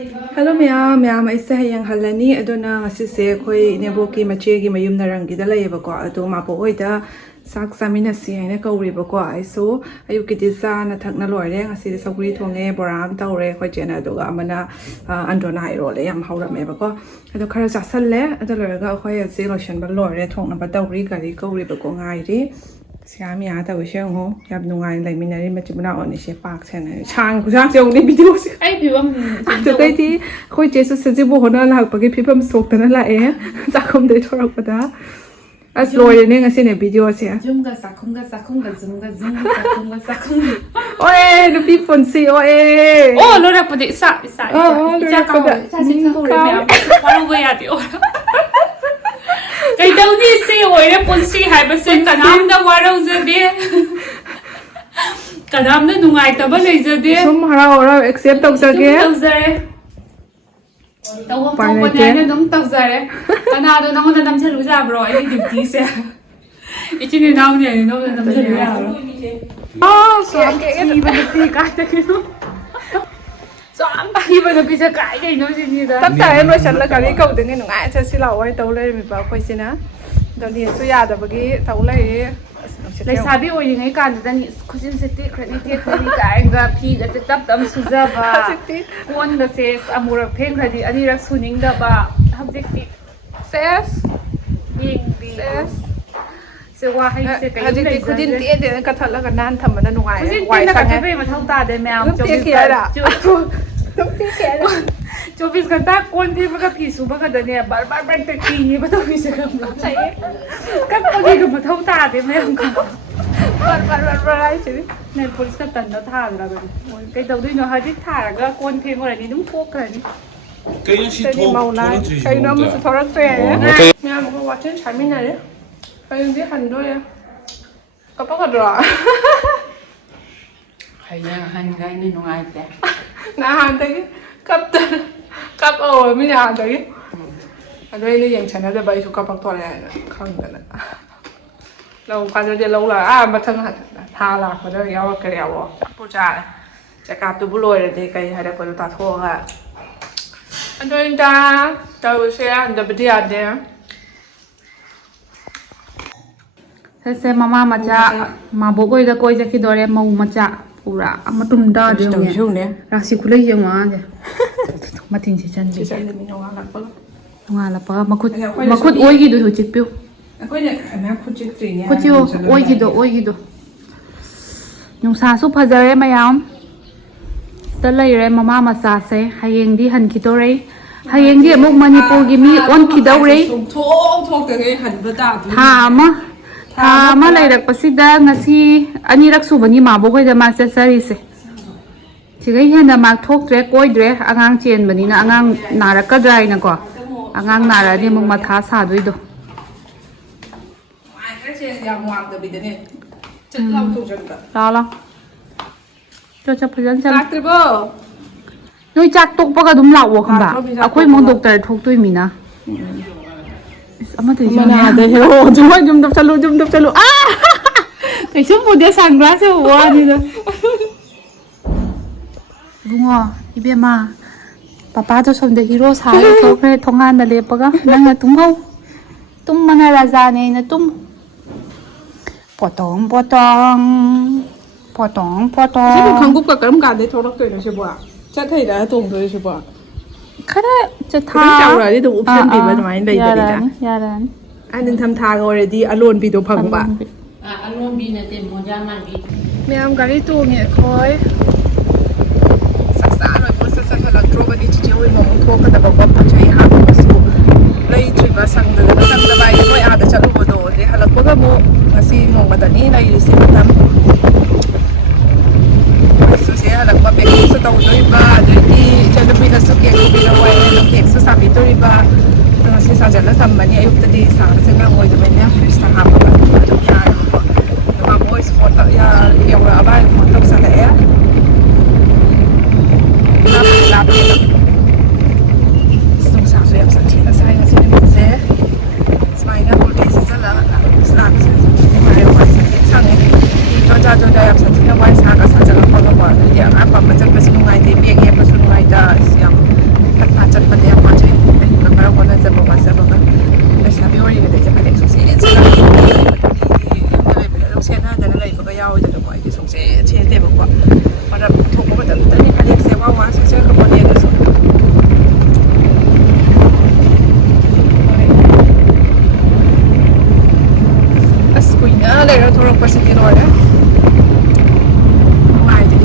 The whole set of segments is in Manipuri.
Hello ma'am, aise hayang halani aduna ngasise khoi neboki mache gi mayum narangi da layebako adu Mabok oida sak samina si haina kauribako aiso ayuki disa na thakna loire ngasi saguri thonge boram taure khoi jena duga amana andona hairo le yam haurame bako adu khara chasalle adu loraga khoi ase lotion ba loire thongna ba tauri gari kauribako ngairi Siami ada usiang ho, yap nungai lai minari macam mana orang ni sepak sana. Chang kusang siang ni video si. Ay, pibam. Tu kaya ti, kau Jesus saja bohong lah, bagi pibam sok tanah lah Sakum dari orang pada. As lawyer ni ngasih ni video si. Zoom ga sakum ga zoom ga sakum ga sakum. Oe, lu pipon si oe. Oh, lo dah pada isa. Oh, Isa kau. Isa kau ni. Parang gaya ti orang. Kaya daw ni si oye ponsi hai basi kanam na waraw zade. Kanam na nungaite ba lay zade. Sum hara accept tak sake. Taw zare. Taw pa na dong taw zare. Kanado na ko na dam sa luza bro. Ay di se. Ichini naw ni no na dam sa luza bro. Ah, so iba na ti ka ta kino. So iba na bisa ka ay no si da. Tất cả em nói sẵn là cái này cầu tiếng nung ai cho xí lẩu ấy tàu lên mình bảo quay xin á, đầu tiên tôi già rồi bagi tàu lấy Lai sabi o yung ay kan dan kusin sa ti credit ni ka nga pi da tap tam suza ba one da se amura peng khadi ani rak suning da ba objective ses being se wa hai se kai hadi ti kudin ti de ka thala ka nan tham na nungai kusin wai ti na sang ka hai be ma thau ta de me am ti kia da चौबीस घंटा कौन थी मगर फी सुबह का दने बार तक की नहीं बताओ इसे कब चाहिए कब पगी को बताओ ताते मैं हमको बार आई चली नहीं पुलिस का तंदा था लगा कई दौड़ी नो हजी था लगा कौन थे मोर नहीं तुम को कर नहीं कहीं सी तेरी मौला कहीं ना मुझे थोड़ा तो है मैं हमको वाचन शामिल ना रे कहीं भी हंडो है कब पकड़ रहा है यार हन गई नहीं नुंगाइते ना हां तक cấp mới nhà đấy ở đây nó dành chắn là bay số cấp to này không được lâu qua rồi lâu là mà thân tha là có đây yêu cái yêu bố cha sẽ cặp từ bố lôi rồi thì cái hai đứa con ta thua ha anh tôi ta tôi sẽ ăn được bữa ăn đấy से मामा मचा Mabok ओइदा कोइ जखि दरे मौ मचा पूरा मतुम दा दे राशि खुले यंगा जे मथिन से चन जे नोंगा लपा मखुत ओइगी दु चिक पिउ अखोइने मैं खुद चिक त्रिने खुचियो ओइगी दो नुंसा सु फजरे मयाम त लैरे मामा मचा से हयेंग दि हन खितोरे हयेंग दि अमुक मणिपुर गी मी ओन खिदौरे थोक तगे हन बता था मा लैरक पसिदा ngasi anirak subani Mabok hoida ma chari se sigai hena ma thoktre koidre angang chen bani na angang naraka drai na ko angang nara ni mong matha sa doi do ai cái chen yang wang de bi de ne chen lau tu chen ka la cho cha phajan chan tak tribo noi chak tok pa ka dum law wo khamba akoi mong doctor thok toi mi na ama te mana de hero jum dap chalu kai sum pu de sunglass wa ni da bungo ibema papa to som de hero sa to kre thongan da le paga nang tum ho tum mana raja ne na tum potong 지금 한국과 그럼 가는데 돌아가는 시 뭐야? 차타이다 동도에 시 뭐야? 그래 저 다. 자우라리 도 옵션 비바 많이 레이더리다. 야란. 아는 탐 타가 already alone 비도 방바. alone 비는 때 모자만 비. 매am 가리 또게 거의 싹싹 벌써 싹싹 들어가니 진짜 왜 너무 토가다 봐봐 저희 하고서 레이트바 상들가 상다바이 거의 아다 자루고도 내 할아버가 뭐 다시 뭐 받다니 레이스 받담 Susia là qua bên số tàu tới ba để đi cho nó bây giờ số kiện bây giờ quay nó kiện số sáu tới ba nó sẽ sao là tầm mà như lúc đi sáng sẽ mang ngồi tụi mình nhá phải học và trong nhà mà mỗi số tàu ya yêu là ba một tàu sẽ lẽ làm xong sáng rồi em sẽ chỉ là sai là sẽ mình sẽ mai nó buổi sẽ rất là làm mà đều phải sẽ sang cho em sẽ chỉ là quay sáng là sáng là không có bỏ dia apa macam pasal nungaite biang ya pasal nungaite siang ꯐꯠꯅ ꯆꯠꯄꯅꯦ ꯃꯥꯁꯦ ꯑꯩꯅ ꯃꯔꯛ ꯍꯣꯠꯅꯖꯕ ꯋꯥꯖꯕꯒ ꯂꯩꯁꯥꯕꯤ ꯑꯣꯏꯔꯤꯉꯩꯗ ꯐꯅꯦꯛ ꯁꯨꯡꯁꯦꯠ ꯌꯨꯝꯗ ꯂꯩꯕꯗ ꯑꯗꯨꯝ ꯁꯦꯠꯅꯗꯅ ꯂꯩꯕꯒ ꯌꯥꯎꯋꯤꯗꯅꯀꯣ ꯑꯩꯗꯤ ꯁꯨꯡꯁꯦꯠ ꯁꯦꯠꯇꯦꯕꯀꯣ ꯃꯔꯛ ꯊꯣꯛꯄ ꯃꯇꯝꯗꯗꯤ ꯐꯅꯦꯛꯁꯦ ꯋꯥ ꯋꯥ ꯁꯦꯠꯆꯈ꯭ꯔꯕꯅꯦ ꯑꯗꯨꯁꯨ ꯑꯁ ꯀꯨꯏꯅ ꯂꯩꯔ ꯊꯣꯔꯛꯄꯁꯤꯗꯤ ꯂꯣꯏꯔꯦ ꯅꯨꯡꯉꯥꯏꯇꯦ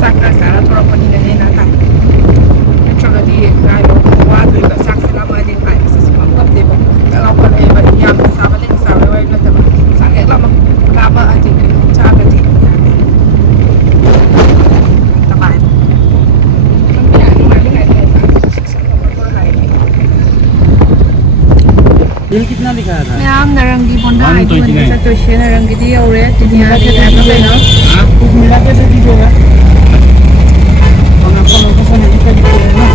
ꯆꯥꯛꯀ ꯆꯥꯔ ꯊꯣꯔꯛꯄꯅꯤꯅꯅꯦ ꯅꯥꯇꯥ ꯅꯠꯇ꯭ꯔꯒꯗꯤ ꯀꯥꯏꯗꯣ ꯋꯥꯗꯣꯏꯕ ꯆꯥꯛꯁꯦ ꯂꯥꯝꯃꯛꯑꯗꯤ ꯉꯥꯏꯕꯁꯦ ꯁꯨꯡꯉꯝ ꯉꯝꯗꯦꯕ ꯂꯥꯎꯈꯠꯂꯛꯑꯦꯕ ꯌꯥꯝꯅ ꯆꯥꯕ ꯂꯦꯛ ꯆꯥꯕꯩ ꯋꯥꯔꯤ ꯅꯠꯇꯕ ꯆꯥꯛ ꯍꯦꯛ ꯂꯥꯝꯃꯛꯑꯗꯤ ꯀꯩꯅꯣꯝ ꯆꯥꯗ꯭ꯔꯗꯤ ꯌꯥꯗꯦ ꯇꯕꯥꯏꯕ बिल कितना लिखा था ꯃꯌꯥꯝ ꯅꯔꯪꯒꯤ ꯕꯣꯟꯗꯥ ꯍꯥꯏꯗꯤ ꯍꯣꯟꯕ ꯆꯠꯇꯣꯏꯁꯦ ꯅꯔꯪꯒꯤꯗꯤ ꯌꯧꯔꯦ ꯇꯤꯅꯤꯌꯥꯗꯤ ꯍꯥꯏꯕ ꯀꯩꯅꯣ कुछ मिला के दे दीजिएगा और आपका लोकेशन यहीं पे दीजिएगा ना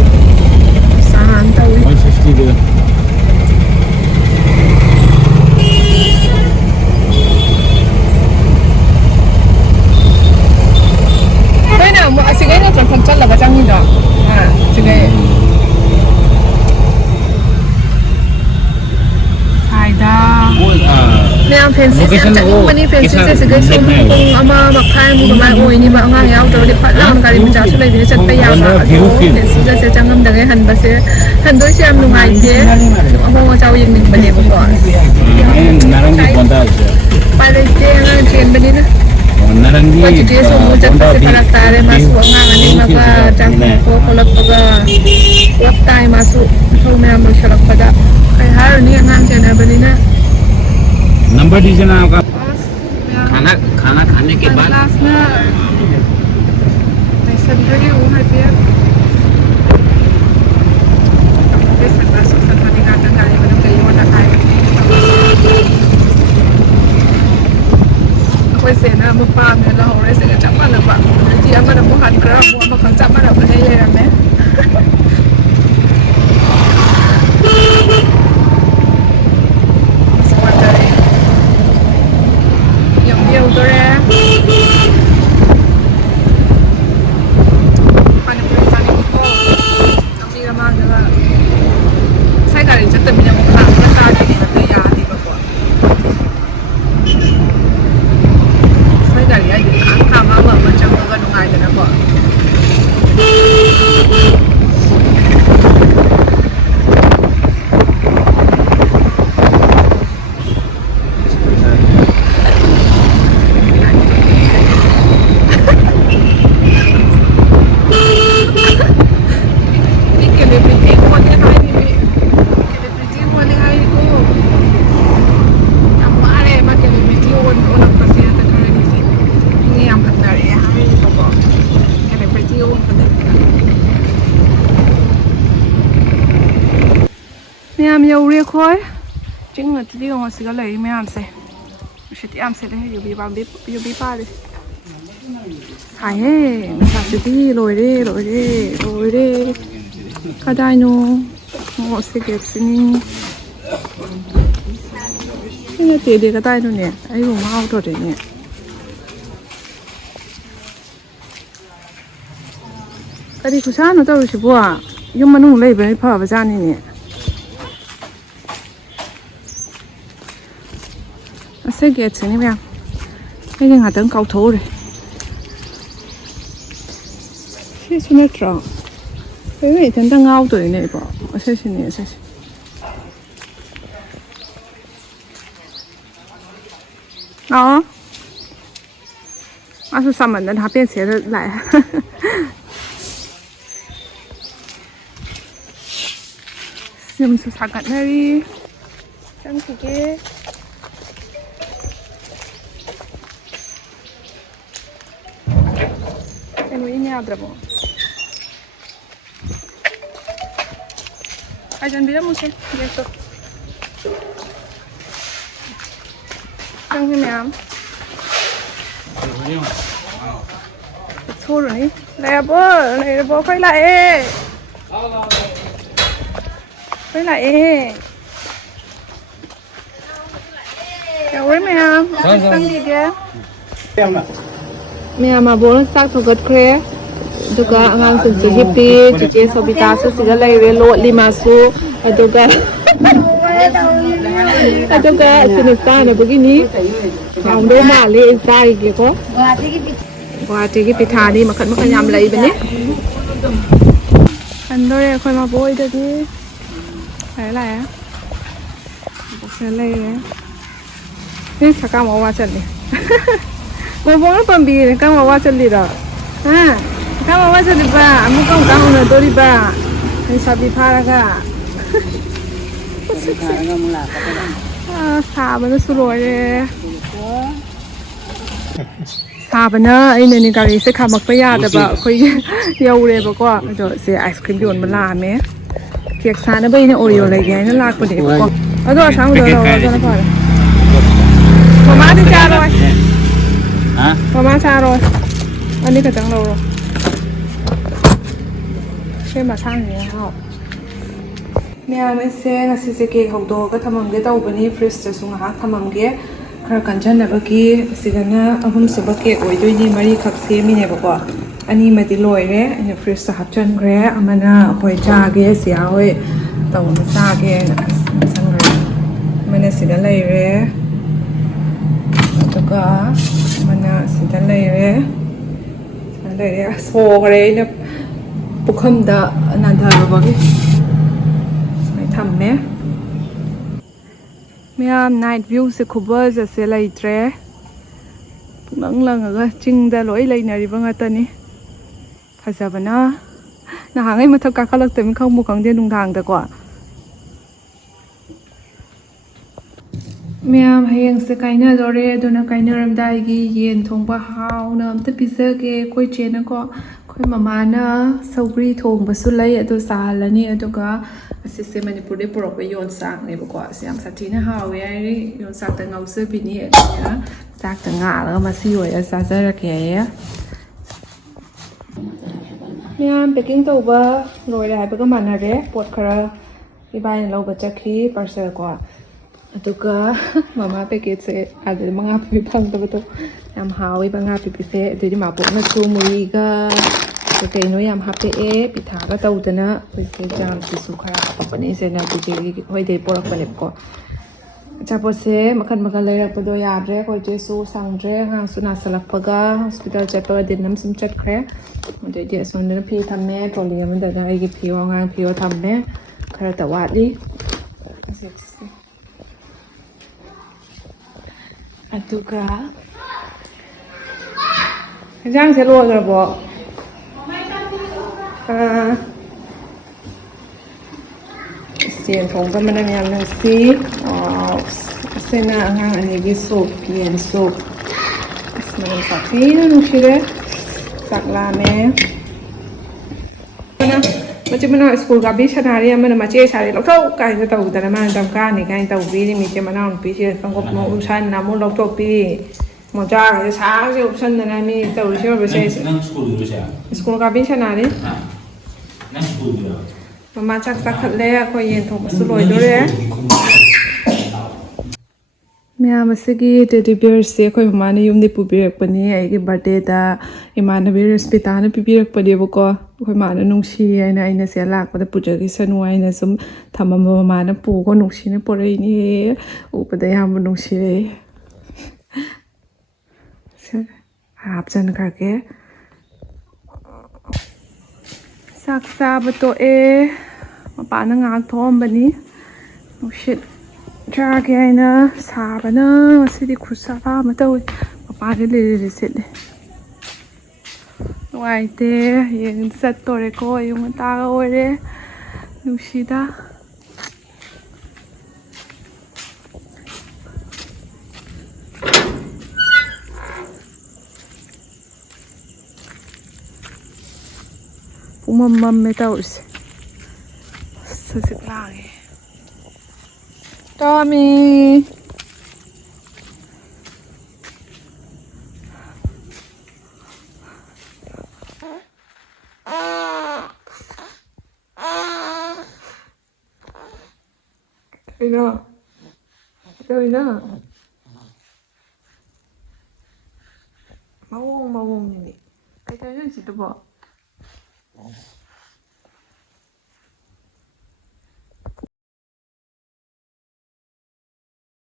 ꯁꯥꯍꯟ ꯇꯧꯏ 160 दे ꯑꯩꯈꯣꯏꯅ ꯑꯃꯨꯛ ꯑꯁꯤꯒꯩ ꯅꯠꯇ꯭ꯔ ꯈꯛ ꯆꯠꯂꯒ ꯆꯪꯉꯤꯗꯣ ꯁꯤꯒꯩ ꯁꯥꯏꯗ ꯃꯌꯥꯝ ꯐꯦꯟꯁꯤꯁꯦ ꯌꯥꯝ ꯆꯠꯅꯤꯡꯕꯅꯤ ꯐꯦꯟꯁꯤꯁꯦ ꯁꯤꯒꯩ ꯁꯨꯝ ꯄꯨꯡ 1.5 ꯑꯗꯨꯃꯥꯏꯅ ꯑꯣꯏꯅꯤꯕ ꯑꯉꯥꯡ ꯌꯥꯎꯗ꯭ꯔꯗꯤ ꯐꯠ ꯂꯥꯎꯅ ꯒꯥꯔꯤ ꯃꯆꯥꯁꯨ ꯂꯩꯕꯅꯤ ꯆꯠꯄ ꯌꯥꯕ ꯑꯗꯣ ꯐꯦꯟꯁꯤꯒꯁꯦ ꯆꯪꯉꯝꯗꯉꯩ ꯍꯟꯕꯁꯦ ꯍꯟꯗꯣꯏꯁꯦ ꯌꯥꯝ ꯅꯨꯡꯉꯥꯏꯇꯦ ꯁꯨꯝ ꯑꯍꯣꯡ ꯑꯆꯥꯎ ꯌꯦꯡꯅꯤꯡꯕꯅꯦꯕꯀꯣ नारंगी बंदा उपाय लेते अगर चेंबनीना नारंगी कोई चीज़ समूह चक्कर से फरक तारे मासु अंगांग अनी मगा चाकू को खोलक पगा वक्त टाइम मासु थोड़ा मैं हम शलक पदा कहीं हार नहीं अंगांग चेना बनीना नंबर दीजिए ना आपका खाना खाने के बाद क्लास ना मैं संतरी हूँ मैं पे सनग्लास सनग्लास का तंगाली बनो कहीं और तकाय ꯑꯩꯈꯣꯏ ꯁꯦꯅ ꯑꯃꯨꯛ ꯄꯥꯝꯃꯦ ꯂꯍꯧꯔꯦ ꯁꯤꯒ ꯆꯞ ꯃꯥꯟꯅꯕ ꯑꯗꯒꯤ ꯑꯃꯅ ꯑꯃꯨꯛ ꯍꯟꯈ꯭ꯔ ꯑꯃꯨꯛ ꯑꯃꯈꯛ ꯆꯞ ꯃꯥꯟꯅꯕ ꯂꯩꯔꯝꯃꯦ ꯌꯧꯗꯣꯔꯦ ꯄꯥꯅꯤꯄꯨꯔꯤ ꯆꯥꯅꯤꯡꯉꯤꯀꯣ ꯂꯝꯕꯤ ꯃꯃꯥꯡꯗꯒ ꯉꯁꯥꯏ ꯒꯥꯔꯤ ꯆꯠꯇꯕꯤꯗ ꯑꯃꯨꯛ ꯈꯥꯝꯃꯒ ꯆꯥꯗꯣꯏꯅꯦ ꯍꯟꯗꯛ ꯌꯥꯗꯦꯕꯀꯣ ꯉꯁꯥꯏ ꯒꯥꯔꯤ ꯍꯥꯏꯗꯤ ꯈꯥꯝꯃ ꯑꯃ ꯆꯪꯉꯒ ꯅꯨꯡꯉꯥꯏꯗꯅꯀꯣ ꯃꯌꯥꯝ ꯌꯧꯔꯦ ꯑꯩꯈꯣꯏ ꯆꯤꯡ ꯃꯊꯛꯇ ꯌꯦꯡꯉꯣ ꯁꯤꯒ ꯂꯩꯔꯤ ꯃꯌꯥꯝꯁꯦ ꯅꯨꯡꯁꯤꯠ ꯌꯥꯝ ꯁꯤꯠꯂꯦ ꯌꯨꯕꯤ ꯄꯥꯜꯂꯦ ꯁꯥꯏꯍꯦ ꯅꯨꯡꯁꯥꯁꯤꯗꯤ ꯂꯣꯏꯔꯦ ꯂꯣꯏꯔꯦ ꯂꯣꯏꯔꯦ ꯀꯗꯥꯏꯅꯣ ꯑꯣ ꯁꯤ ꯒꯦꯠꯁꯤꯅꯤ ꯁꯤ ꯅꯠꯇꯦꯗꯤ ꯀꯗꯥꯏꯅꯣꯅꯦ ꯑꯩꯕꯨ ꯉꯥꯎꯗꯣꯔꯦꯅꯦ ꯀꯔꯤ ꯈꯨꯁꯥꯅꯣ ꯇꯧꯔꯤꯁꯤꯕꯣ ꯌꯨꯝ ꯃꯅꯨꯡ ꯂꯩꯕꯅ ꯐꯕꯖꯥꯠꯅꯤꯅꯦ ꯑꯁꯤ ꯒꯦꯠꯁꯤꯅꯤ ꯃꯌꯥꯝ ꯑꯩꯗꯤ ꯉꯥꯛꯇꯪ ꯀꯥꯎꯊꯣꯛꯎꯔꯦ ꯁꯤꯁꯨ ꯅꯠꯇ꯭ꯔꯣ ꯑꯩ ꯏꯊꯟꯇ ꯉꯥꯎꯗꯣꯏꯅꯦ ꯑꯩꯀꯣ ꯑꯁꯤꯁꯤꯅꯦ ꯑꯁꯤꯁꯤ ꯂꯥꯛꯑꯣ ꯃꯥꯁꯨ ꯆꯥꯃꯟꯗꯅ ꯍꯥꯄꯦꯟ ꯁꯦꯠꯂ ꯂꯥꯛꯑꯦ ꯌꯨꯝꯁꯨ ꯁꯥꯒꯠꯅꯔꯤ ꯆꯪꯈꯤꯒꯦ ꯀꯩꯅꯣ ꯏꯟ ꯌꯥꯗ꯭ꯔꯕꯣ ꯍꯥꯏꯖꯟꯕꯤꯔꯝꯃꯨꯁꯦ ꯒꯦꯠꯇꯣ ꯆꯪꯉꯦ ꯃꯌꯥꯝ ꯊꯣꯛꯎꯔꯅꯤ ꯂꯩꯔꯕꯣ ꯂꯩꯔꯕꯣ ꯑꯩꯈꯣꯏ ꯂꯥꯛꯑꯦ ꯑꯩꯈꯣꯏ ꯂꯥꯛꯑꯦ Yaure ma'am. Vâng, vâng. Sang đi kìa. Em ạ. Mẹ mà bố nó xác thuộc gật khuê. Duga ngang sun si hippy, Chiche sobita sa siga layre lo lima su. Aduga. Aduga sinista na begini. Ang do mali isa igi ko. Guwate gi pitani makan yam lay bani. Andore khoi ma boy da di. Thấy lại á. Sẽ lay á. Thế sao cam qua chân đi. Mà bố nó còn bị cam qua chân đi rồi. Ha. Cam qua chân đi ba. Amu cam nó tôi đi ba. Anh sao bị phá ra cả. 사바는 수로에 사바나 이는 가리세 가먹고 야다바 거기 여우래버거 저 아이스크림 yon 말라메 케이크 사는 버이는 오리오 레게는 락거든 버거 어도 상도 저는 봐 마마디 자로 Hả? 마마 자로 아니 그 장로로 쉐마 상이야 Mẹ mới xe là xe cái hộp đồ cái thằng mắm cái tàu bên này freezer xuống hả thằng mắm cái khởi cẩn chân là bác kia xí cái na ông sẽ bác kia ôi đôi đi mari khắp xe mi này bác anh ấy mà đi lôi đấy anh freezer hấp chân cái mà na hồi cha cái xí ơi tàu mà xa cái sang rồi mà na xí cái lấy đấy tất cả mà na xí cái lấy đấy số cái này bốc hầm đã năn thở bác kia thầm mẹ night view sẽ cover giờ sẽ lấy tre băng lần ở chinh ra lối lấy này băng ở tên ní phải sao vậy nó hàng ấy mà thằng cá lắc tới mình không mua càng tiền đồng thang được quả mẹ hay sẽ cái nữa rồi đấy đó là cái nữa làm đại cái yên thong ba hao nữa tất pizza cái quay trên nó có quay mama nó sầu bì thong ba su lấy ở đó xả là ní ở đó cả Assistant Manipur de porok be yon sak ne bako siam satina hawe ai yon sak ta ngau se bini ya sak ta nga la ma si oi sa sa ra ke ya miam baking to ba loi dai ba ka man na re pot khara i bai lo ba chakhi parcel ko atuka mama packet se ade manga pi phang ta ba to yam hawe ba nga pi se de ma pot na chu muri ga cái nó làm hấp để bị thả cái tàu cho nó bây giờ jam thì su khara apa ni se na ti hoi de porak pa lep ko cha po se makan le rak do ya dre ko je su sang dre ha su na salak paga hospital cha pa din nam sim chat khre de de son ne phi tham me trolley man da ai gi phi wa ngang phi wa tham me khara ta wa di atuka jang se lo rồi bo tiền phòng cái mình làm là xí xem là ngang anh ấy súp biển súp mình sạc phí nó đúng chưa đấy sạc là mẹ mà chứ mình nói school gặp biết sao này mình mà chơi sao đấy nó thâu cái cái tàu tại mà tàu cá này cái tàu phí thì mình chơi mà nó phí chơi không có một option nào muốn lọc tàu phí một cha cái sáng cái option này mình tàu chơi mà chơi school gặp biết sao này đấy Mama chak tak khat le ko yen thong su loi do re mya masigi teddy bear se ko mama ne yum de pu bi rak pani ai ge birthday da imana bi respita na pi rak pa de bo ko ko ma na nung shi ai na ina se lak pa da pu ja gi sanu ai na sum thama mama na pu ko nung shi ne po re ni u pa da yam nung shi re se hap chan kar ke saksa bato e mapana ngak thom bani oh shit tra ke aina sa bana sidi khusa ba mataw mapa le le set de nungaite yen sat tore ko yung ta ga ore nushida Mama matouse. Sasik lagi. Tommy. Ina. ꯃꯑꯣꯡ ꯃꯑꯣꯡꯅꯤꯅꯦ ꯀꯩꯗꯧꯔꯤꯅꯣ ꯁꯤꯗꯨꯕꯣ